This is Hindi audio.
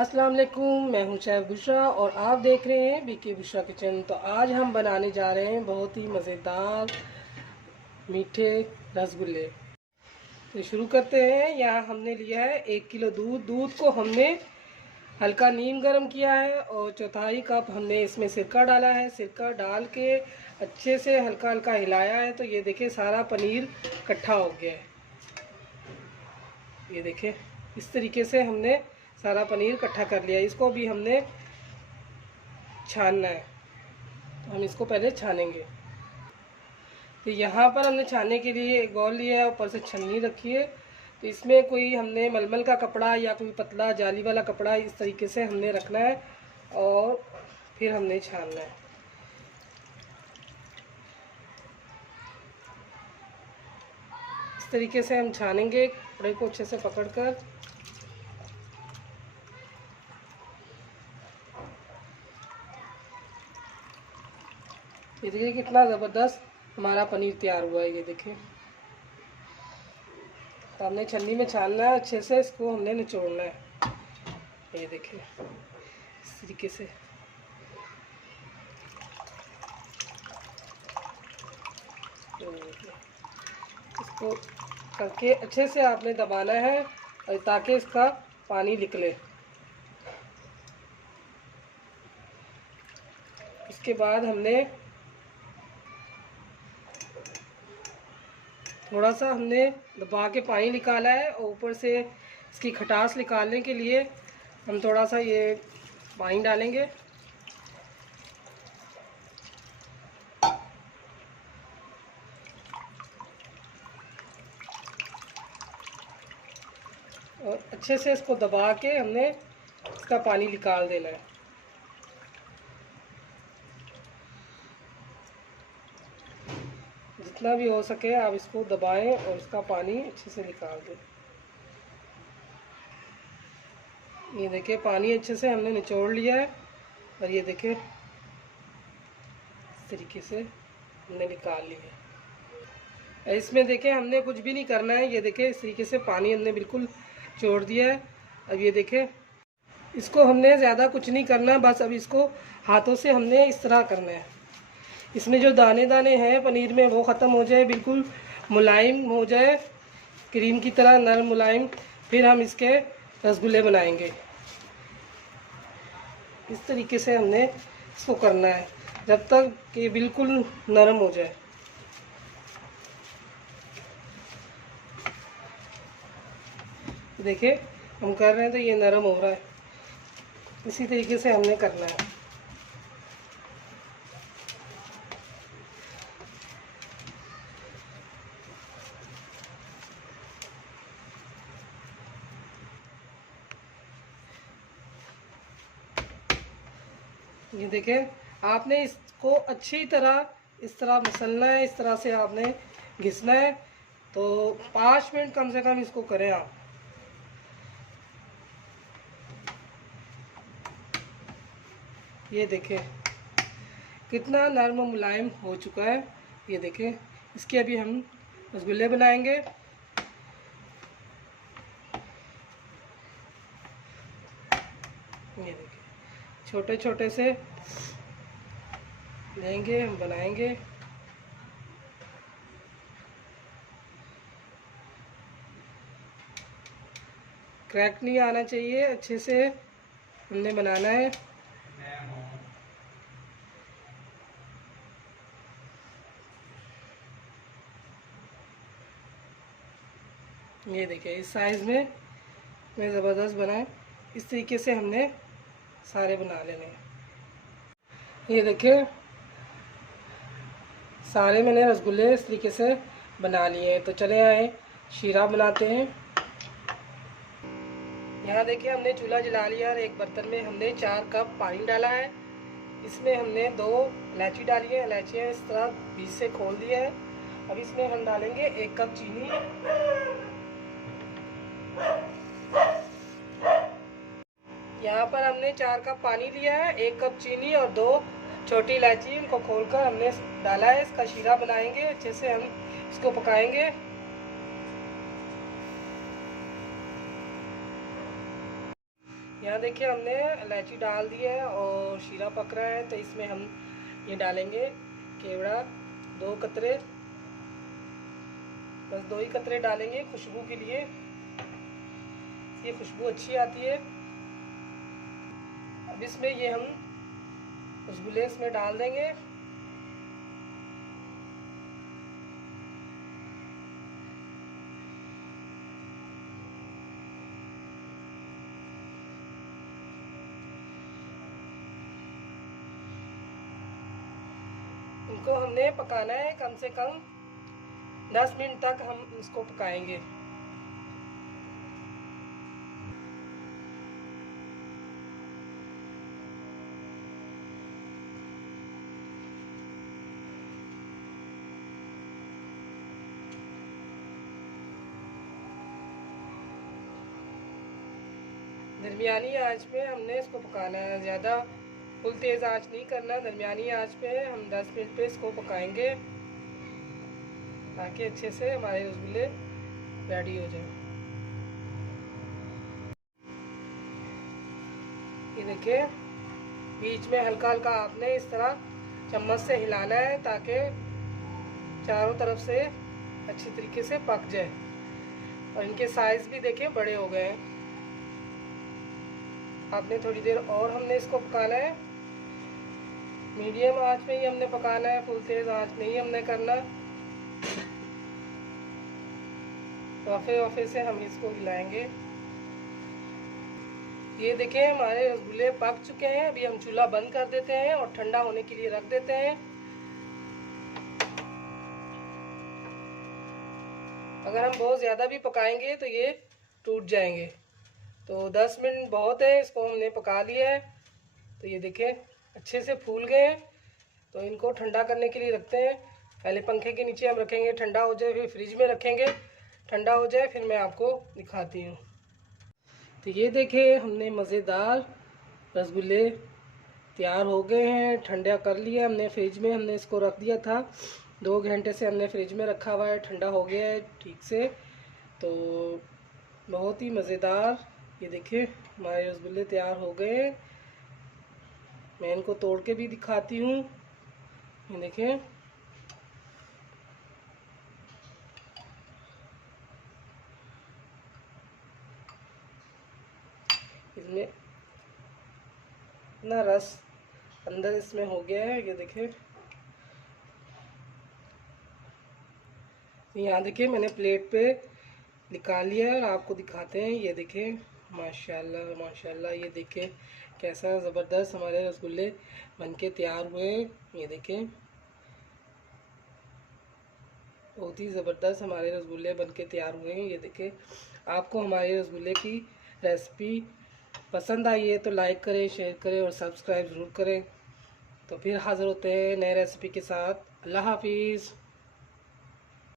अस्सलाम वालेकुम, मैं हूं शेफ़ बुशरा और आप देख रहे हैं बीके बुशरा किचन। तो आज हम बनाने जा रहे हैं बहुत ही मज़ेदार मीठे रसगुल्ले। तो शुरू करते हैं। यहाँ हमने लिया है 1 किलो दूध को हमने हल्का नीम गर्म किया है और चौथाई कप हमने इसमें सिरका डाला है। सिरका डाल के अच्छे से हल्का हल्का हिलाया है। तो ये देखिए सारा पनीर इकट्ठा हो गया है। ये देखिए इस तरीके से हमने सारा पनीर इकट्ठा कर लिया। इसको भी हमने छानना है, तो हम इसको पहले छानेंगे। तो यहाँ पर हमने छानने के लिए एक बाउल लिया है, ऊपर से छन्नी रखी है। तो इसमें कोई हमने मलमल का कपड़ा या कोई पतला जाली वाला कपड़ा इस तरीके से हमने रखना है और फिर हमने छानना है। इस तरीके से हम छानेंगे कपड़े को अच्छे से पकड़कर। ये देखिए कितना ज़बरदस्त हमारा पनीर तैयार हुआ है। ये देखिए तो हमने छन्नी में छानना है, अच्छे से इसको हमने निचोड़ना है। ये देखिए इस तरीके से इसको करके अच्छे से आपने दबाना है ताकि इसका पानी निकले। इसके बाद हमने थोड़ा सा हमने दबा के पानी निकाला है और ऊपर से इसकी खटास निकालने के लिए हम थोड़ा सा ये पानी डालेंगे। और अच्छे से इसको दबा के हमने इसका पानी निकाल देना है। जितना भी हो सके आप इसको दबाएं और इसका पानी अच्छे से निकाल दें। ये देखिए पानी अच्छे से हमने निचोड़ लिया है और ये देखिए इस तरीके से हमने निकाल लिया है। इसमें देखिए हमने कुछ भी नहीं करना है। ये देखिए इस तरीके से पानी हमने बिल्कुल छोड़ दिया है। अब ये देखिए इसको हमने ज़्यादा कुछ नहीं करना, बस अब इसको हाथों से हमने इस तरह करना है। इसमें जो दाने दाने हैं पनीर में वो ख़त्म हो जाए, बिल्कुल मुलायम हो जाए, क्रीम की तरह नरम मुलायम। फिर हम इसके रसगुल्ले बनाएंगे। इस तरीके से हमने इसको करना है जब तक कि बिल्कुल नरम हो जाए। देखिए हम कर रहे हैं तो ये नरम हो रहा है। इसी तरीके से हमने करना है। ये देखिए आपने इसको अच्छी तरह इस तरह मसलना है, इस तरह से आपने घिसना है। तो 5 मिनट कम से कम इसको करें आप। ये देखिए कितना नरम मुलायम हो चुका है। ये देखिए इसके अभी हम रसगुल्ले बनाएंगे। ये देखिए छोटे छोटे से लेंगे, हम बनाएंगे। क्रैक नहीं आना चाहिए, अच्छे से हमने बनाना है। ये देखिए इस साइज़ में ज़बरदस्त बनाए। इस तरीके से हमने सारे बना लेने हैं। ये देखिए सारे मैंने रसगुल्ले इस तरीके से बना लिए हैं। तो चले आए शीरा बनाते हैं। यहाँ देखिए हमने चूल्हा जला लिया और एक बर्तन में हमने 4 कप पानी डाला है। इसमें हमने 2 इलायची डाली है। इलायचियाँ इस तरह बीच से खोल दिया है। अब इसमें हम डालेंगे 1 कप चीनी। यहाँ पर हमने 4 कप पानी लिया है, 1 कप चीनी और 2 छोटी इलायची, इनको खोलकर हमने डाला है। इसका शीरा बनाएंगे, अच्छे से हम इसको पकाएंगे। यहाँ देखिए हमने इलायची डाल दी है और शीरा पक रहा है, तो इसमें हम ये डालेंगे केवड़ा, 2 कतरे, बस 2 ही कतरे डालेंगे खुशबू के लिए, ये खुशबू अच्छी आती है। अब इसमें ये हम रसगुल्ले इसमें डाल देंगे। इनको हमने पकाना है कम से कम 10 मिनट तक हम इसको पकाएंगे। दरमियानी आंच पे हमने इसको पकाना है, ज़्यादा फुल तेज़ आंच नहीं करना, दरमियानी आंच पे हम 10 मिनट पे इसको पकाएंगे ताकि अच्छे से हमारे रसगुल्ले रेडी हो जाए। ये देखिए बीच में हल्का हल्का आपने इस तरह चम्मच से हिलाना है ताकि चारों तरफ से अच्छी तरीके से पक जाए। और इनके साइज़ भी देखिए बड़े हो गए हैं। आपने थोड़ी देर और हमने इसको पकाना है, मीडियम आंच पे ही हमने पकाना है, फुल तेज़ आंच नहीं हमने करना। वाफे वाफे से हम इसको हिलाएंगे। ये देखिए हमारे रसगुल्ले पक चुके हैं। अभी हम चूल्हा बंद कर देते हैं और ठंडा होने के लिए रख देते हैं। अगर हम बहुत ज़्यादा भी पकाएंगे तो ये टूट जाएंगे, तो 10 मिनट बहुत है, इसको हमने पका लिया है। तो ये देखिए अच्छे से फूल गए हैं, तो इनको ठंडा करने के लिए रखते हैं। पहले पंखे के नीचे हम रखेंगे, ठंडा हो जाए, फिर फ्रिज में रखेंगे, ठंडा हो जाए फिर मैं आपको दिखाती हूँ। तो ये देखिए हमने मज़ेदार रसगुल्ले तैयार हो गए हैं, ठंडा कर लिया हमने, फ्रिज में हमने इसको रख दिया था, 2 घंटे से हमने फ्रिज में रखा हुआ है, ठंडा हो गया है ठीक से। तो बहुत ही मज़ेदार ये देखिए हमारे रसगुल्ले तैयार हो गए हैं। मैं इनको तोड़ के भी दिखाती हूँ। ये देखिए इसमें इतना रस अंदर इसमें हो गया है। ये देखिए यहाँ देखिए मैंने प्लेट पे निकाल लिया है और आपको दिखाते हैं। ये देखिए माशाल्लाह माशाल्लाह, ये देखिए कैसा ज़बरदस्त हमारे रसगुल्ले बनके तैयार हुए। ये देखिए बहुत ही ज़बरदस्त हमारे रसगुल्ले बनके तैयार हुए हैं। ये देखिए आपको हमारे रसगुल्ले की रेसिपी पसंद आई है तो लाइक करें, शेयर करें और सब्सक्राइब ज़रूर करें। तो फिर हाज़िर होते हैं नए रेसिपी के साथ। अल्लाह हाफिज़।